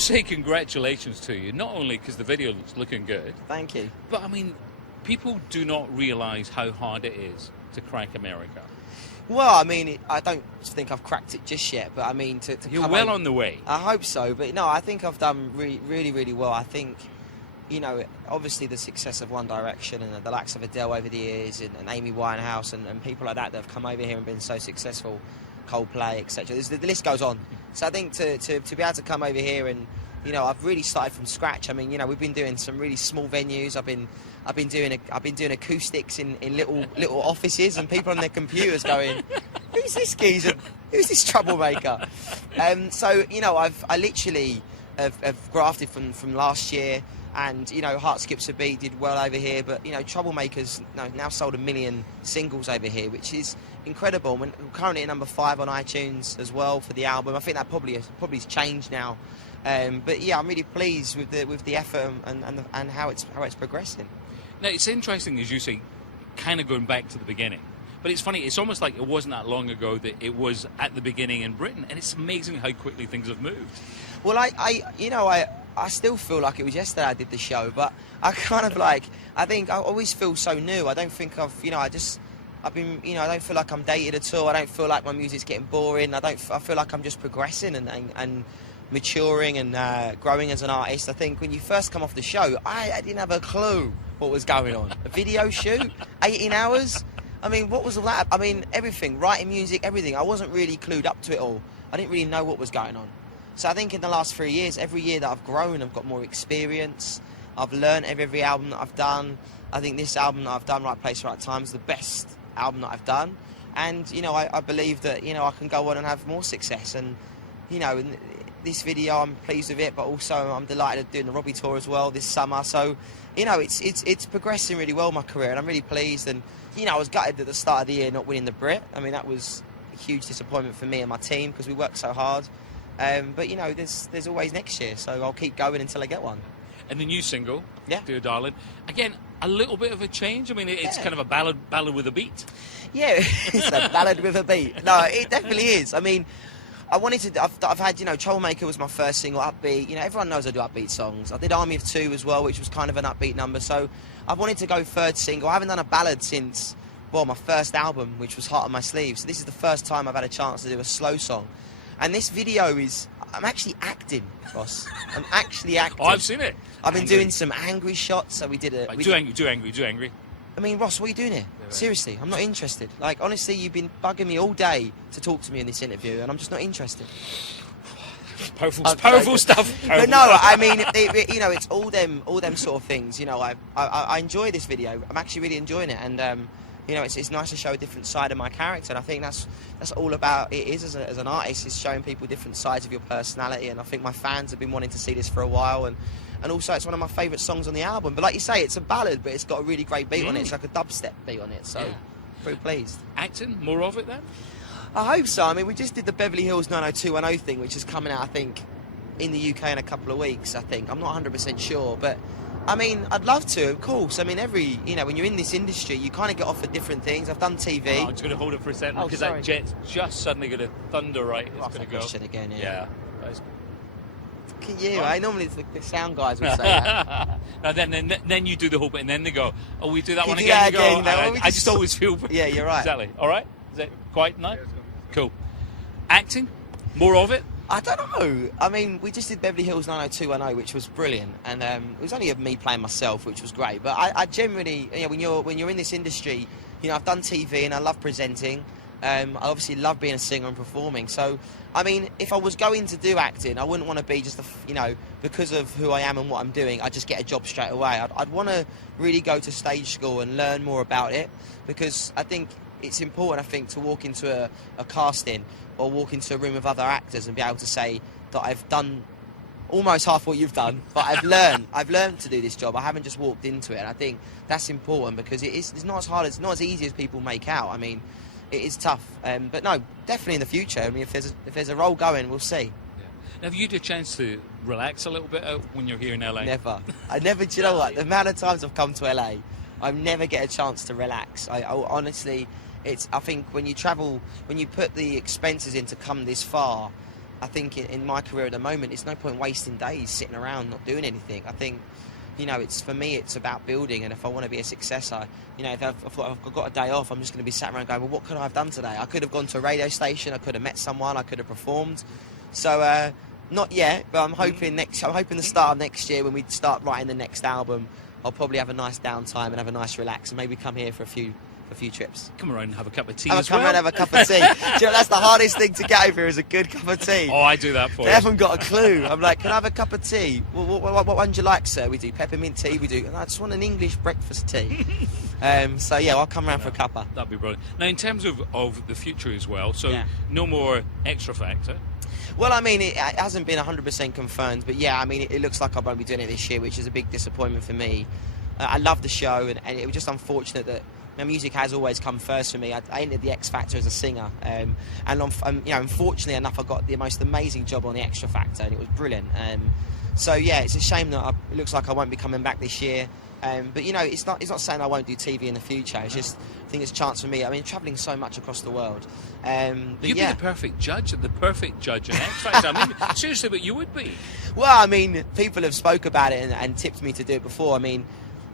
say congratulations to you, not only because the video looks looking good. Thank you. But I mean, people do not realise how hard it is to crack America. Well, I mean, I don't think I've cracked it just yet, but I mean, to You're come well over, on the way. I hope so, but no, I think I've done really, really well. I think, you know, obviously the success of One Direction and the likes of Adele over the years and Amy Winehouse and people like that have come over here and been so successful, Coldplay, etc. The list goes on. So I think to be able to come over here and, you know, I've really started from scratch. I mean, you know, we've been doing some really small venues. I've been doing acoustics in little offices, and people on their computers going, "Who's this geezer? Who's this troublemaker?" So you know, I literally have grafted from last year, and you know, Heart Skips a Beat did well over here, but you know, Troublemakers now sold 1 million singles over here, which is incredible. We're currently at number 5 on iTunes as well for the album. I think that probably has changed now. But yeah, I'm really pleased with the effort and how it's progressing. Now, it's interesting, as you say, kind of going back to the beginning. But it's funny, it's almost like it wasn't that long ago that it was at the beginning in Britain, and it's amazing how quickly things have moved. Well, I still feel like it was yesterday I did the show, but I kind of like, I think I always feel so new. I don't think I've been, you know, I don't feel like I'm dated at all. I don't feel like my music's getting boring. I feel like I'm just progressing and maturing and growing as an artist. I think when you first come off the show, I didn't have a clue what was going on. A video shoot, 18 hours. I mean, what was all that? I mean, everything, writing music, everything. I wasn't really clued up to it all. I didn't really know what was going on. So I think in the last 3 years, every year that I've grown, I've got more experience. I've learned every album that I've done. I think this album that I've done, Right Place, Right Time, is the best album that I've done. And, you know, I believe that, you know, I can go on and have more success. And, you know, this video, I'm pleased with it, but also I'm delighted at doing the Robbie tour as well this summer. So, you know, it's progressing really well, my career, and I'm really pleased. And, you know, I was gutted at the start of the year not winning the Brit. I mean, that was a huge disappointment for me and my team because we worked so hard. But, you know, there's always next year, so I'll keep going until I get one. And the new single, yeah, Dear Darlin, again, a little bit of a change. I mean, it's kind of a ballad with a beat. Yeah, it's a ballad with a beat. No, it definitely is. I mean, I wanted to. I've had, you know, Troublemaker was my first single, upbeat. You know, everyone knows I do upbeat songs. I did Army of Two as well, which was kind of an upbeat number. So I wanted to go third single. I haven't done a ballad since, well, my first album, which was Heart on My Sleeve. So this is the first time I've had a chance to do a slow song. And this video is, I'm actually acting, Ross. I'm actually acting. Oh, I've seen it. I've been doing some angry shots. So we did a. Like, do angry. I mean, Ross, what are you doing here? Seriously, I'm not interested. Like, honestly, you've been bugging me all day to talk to me in this interview, and I'm just not interested. Powerful stuff. But no, I mean, you know, it's all them sort of things. You know, I enjoy this video. I'm actually really enjoying it, and you know, it's nice to show a different side of my character. And I think that's all about it is as an artist, is showing people different sides of your personality. And I think my fans have been wanting to see this for a while, and also it's one of my favourite songs on the album. But like you say, it's a ballad, but it's got a really great beat on it. It's like a dubstep beat on it. So, pretty pleased. Acting, more of it then? I hope so. I mean, we just did the Beverly Hills 90210 thing, which is coming out, I think, in the UK in a couple of weeks, I think. I'm not 100% sure, but I mean, I'd love to, of course. I mean, you know, when you're in this industry, you kind of get offered different things. I've done TV. Oh, I'm just going to hold it for a second, because that jet's just suddenly going to thunder right. It's going to go. Question again, yeah. Look at you, normally it's the sound guys would say that. No, then you do the whole bit, and then they go, "Oh, we do that Can one you again." do that again? Go, No, I just always feel. Yeah, you're right. Exactly. All right. Is that quite nice? Cool. Acting, more of it. I don't know. I mean, we just did Beverly Hills 90210, which was brilliant, and it was only me playing myself, which was great. But I generally, you know, when you're in this industry, you know, I've done TV and I love presenting. I obviously love being a singer and performing. So, I mean, if I was going to do acting, I wouldn't want to be just, you know, because of who I am and what I'm doing, I just get a job straight away. I'd want to really go to stage school and learn more about it, because I think it's important, I think, to walk into a casting or walk into a room of other actors and be able to say that I've done almost half what you've done, but I've learned to do this job. I haven't just walked into it. And I think that's important, because it's not as easy as people make out. I mean, it is tough, but no, definitely in the future. I mean, if there's a role going, we'll see. Yeah. Now, have you had a chance to relax a little bit when you're here in LA? Never. Do you know what? The amount of times I've come to LA, I never get a chance to relax. I honestly, I think when you travel, when you put the expenses in to come this far, I think in my career at the moment, it's no point wasting days sitting around not doing anything. I think, you know, it's for me, it's about building. And if I want to be a successor, you know, if I've got a day off, I'm just going to be sat around going, well, what could I have done today? I could have gone to a radio station. I could have met someone. I could have performed. So not yet, but I'm hoping the start of next year when we start writing the next album, I'll probably have a nice downtime and have a nice relax and maybe come here for a few tea. Come around and have a cup of tea Come as well. around and have a cup of tea. Do you know, that's the hardest thing to get over here is a good cup of tea. Oh, I do that for They you. haven't got a clue. I'm like, can I have a cup of tea? Well, what one do you like, sir? We do peppermint tea. We do. And I just want an English breakfast tea. So yeah, I'll come around for a cuppa. That'd be brilliant. Now, in terms of the future as well, so Yeah. no more Extra Factor. Well, I mean, it hasn't been 100% confirmed, but yeah, I mean, it looks like I won't be doing it this year, which is a big disappointment for me. I love the show, and it was just unfortunate that my music has always come first for me. I entered the X Factor as a singer, and you know, unfortunately enough, I got the most amazing job on the Extra Factor, and it was brilliant. So yeah, it's a shame that it looks like I won't be coming back this year. But you know, it's not saying I won't do TV in the future. It's just I think it's a chance for me. I mean, travelling so much across the world. But You'd yeah. be the perfect judge in X Factor. I mean, seriously, but you would be. Well, I mean, people have spoke about it and tipped me to do it before. I mean,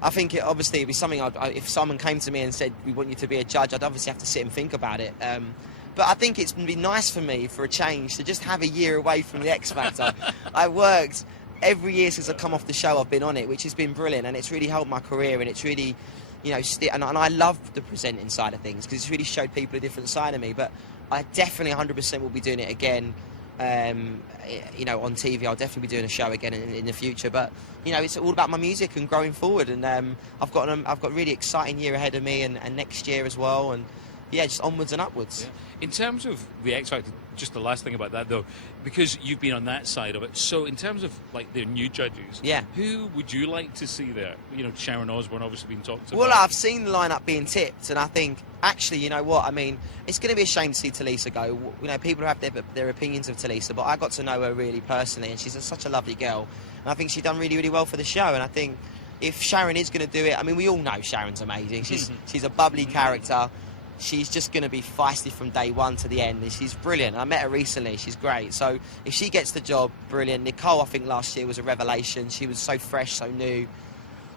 I think obviously it'd be something. If someone came to me and said we want you to be a judge, I'd obviously have to sit and think about it. But I think it's been nice for me for a change to just have a year away from the X Factor. I worked every year since I've come off the show. I've been on it, which has been brilliant, and it's really helped my career. And it's really, you know, and I love the presenting side of things because it's really showed people a different side of me. But I definitely 100% will be doing it again. You know, on TV, I'll definitely be doing a show again in the future. But you know, it's all about my music and growing forward. And I've got a really exciting year ahead of me, and next year as well. And yeah, just onwards and upwards. Yeah. In terms of the X Factor, just the last thing about that though, because you've been on that side of it. So in terms of like their new judges, Yeah. who would you like to see there? You know, Sharon Osbourne obviously being talked about. Well, I've seen the lineup being tipped, and I think actually, you know what? I mean, it's going to be a shame to see Talisa go. You know, people have their opinions of Talisa, but I got to know her really personally, and she's such a lovely girl. And I think she's done really, really well for the show. And I think if Sharon is going to do it, I mean, we all know Sharon's amazing. She's a bubbly character. She's just going to be feisty from day one to the end. And she's brilliant. I met her recently. She's great. So if she gets the job, brilliant. Nicole, I think last year was a revelation. She was so fresh, so new.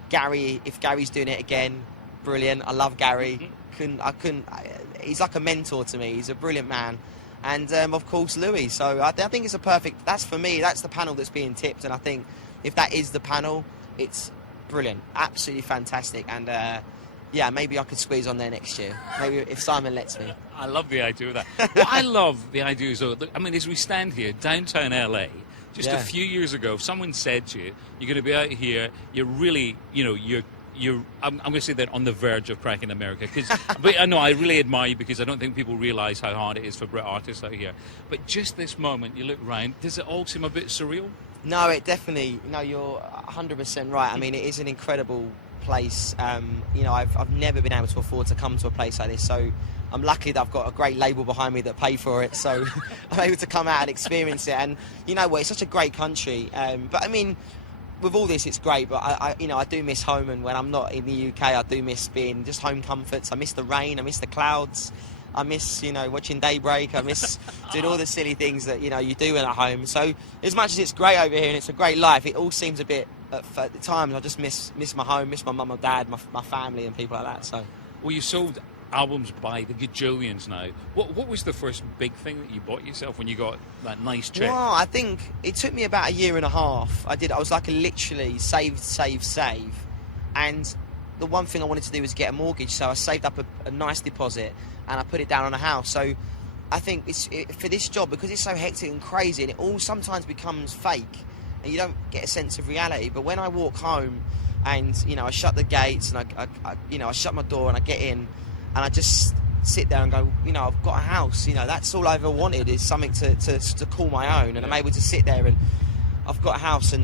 Gary, if Gary's doing it again, brilliant. I love Gary. He's like a mentor to me. He's a brilliant man. And of course, Louis. So I think it's a perfect. That's for me. That's the panel that's being tipped. And I think if that is the panel, it's brilliant, absolutely fantastic. And yeah, maybe I could squeeze on there next year. Maybe if Simon lets me. I love the idea of that. What I love the idea is, I mean, as we stand here, downtown LA, just a few years ago, if someone said to you, you're going to be out here, you're really, you know, I'm going to say that on the verge of cracking America. But I know I really admire you because I don't think people realise how hard it is for Brit artists out here. But just this moment, you look round, does it all seem a bit surreal? No, it definitely. No, you're 100% right. I mean, it is an incredible place. You know, I've never been able to afford to come to a place like this. So I'm lucky that I've got a great label behind me that pay for it. So I'm able to come out and experience it. And you know what? It's such a great country. But I mean, with all this, it's great, but I do miss home, and when I'm not in the UK, I do miss being just home comforts. I miss the rain, I miss the clouds, I miss, you know, watching Daybreak, I miss doing all the silly things that, you know, you do when at home. So as much as it's great over here and it's a great life, it all seems a bit, at the times, I just miss my home, miss my mum and dad, my family and people like that. So. Well, you sold albums by the gajillions now. What was the first big thing that you bought yourself when you got that nice check? Well, I think it took me about a year and a half. I was like literally save. And the one thing I wanted to do was get a mortgage. So I saved up a nice deposit and I put it down on a house. So I think for this job, because it's so hectic and crazy and it all sometimes becomes fake and you don't get a sense of reality. But when I walk home and, you know, I shut the gates and I shut my door and I get in, and I just sit there and go, you know, I've got a house. You know, that's all I ever wanted is something to call my own. And I'm able to sit there and I've got a house. And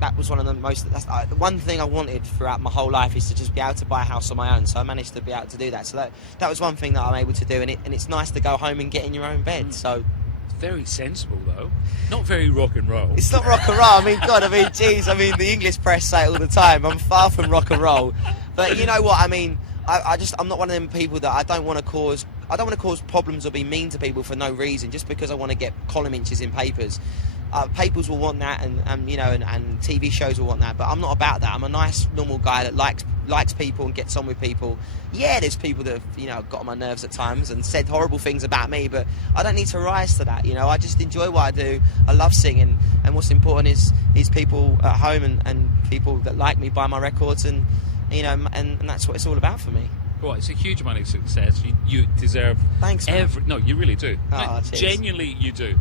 that was one of the most... the one thing I wanted throughout my whole life is to just be able to buy a house on my own. So I managed to be able to do that. So that was one thing that I'm able to do. And it's nice to go home and get in your own bed. So... Very sensible, though. Not very rock and roll. It's not rock and roll. I mean, God, geez. I mean, the English press say it all the time. I'm far from rock and roll. But you know what? I mean... I'm not one of them people that I don't want to cause I don't want to cause problems or be mean to people for no reason, just because I want to get column inches in papers. Papers will want that, and you know, and TV shows will want that, but I'm not about that. I'm a nice, normal guy that likes people and gets on with people. Yeah, there's people that have, you know, got on my nerves at times and said horrible things about me, but I don't need to rise to that. You know, I just enjoy what I do. I love singing, and what's important is people at home and people that like me buy my records, and you know, and that's what it's all about for me. Well, it's a huge amount of success. You deserve Thanks, man. No, you really do. Oh, Genuinely, you do.